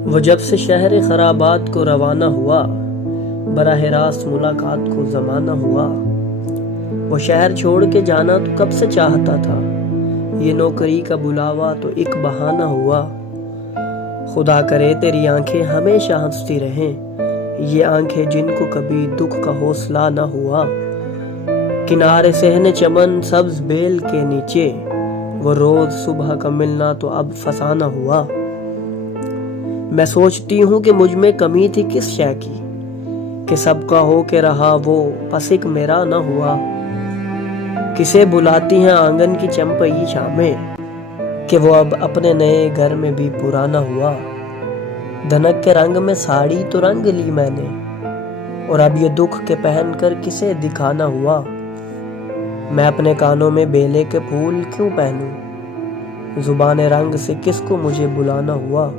वो जब से शहर खराबात को रवाना हुआ, बराह रास्त मुलाकात को जमाना हुआ। वो शहर छोड़ के जाना तो कब से चाहता था, ये नौकरी का बुलावा तो एक बहाना हुआ। खुदा करे तेरी आंखें हमेशा हंसती रहें, ये आंखें जिनको कभी दुख का हौसला न हुआ। किनारे सहने चमन सब्ज बेल के नीचे, वो रोज सुबह का मिलना तो अब फसाना हुआ। मैं सोचती हूँ कि मुझ में कमी थी किस शय की, कि सबका हो के रहा वो पसिक मेरा न हुआ। किसे बुलाती हैं आंगन की चंपई शामें, कि वो अब अपने नए घर में भी पुराना हुआ। धनक के रंग में साड़ी तो रंग ली मैंने, और अब ये दुख के पहनकर किसे दिखाना हुआ। मैं अपने कानों में बेले के फूल क्यों पहनूं, जुबान रंग से किसको मुझे बुलाना हुआ।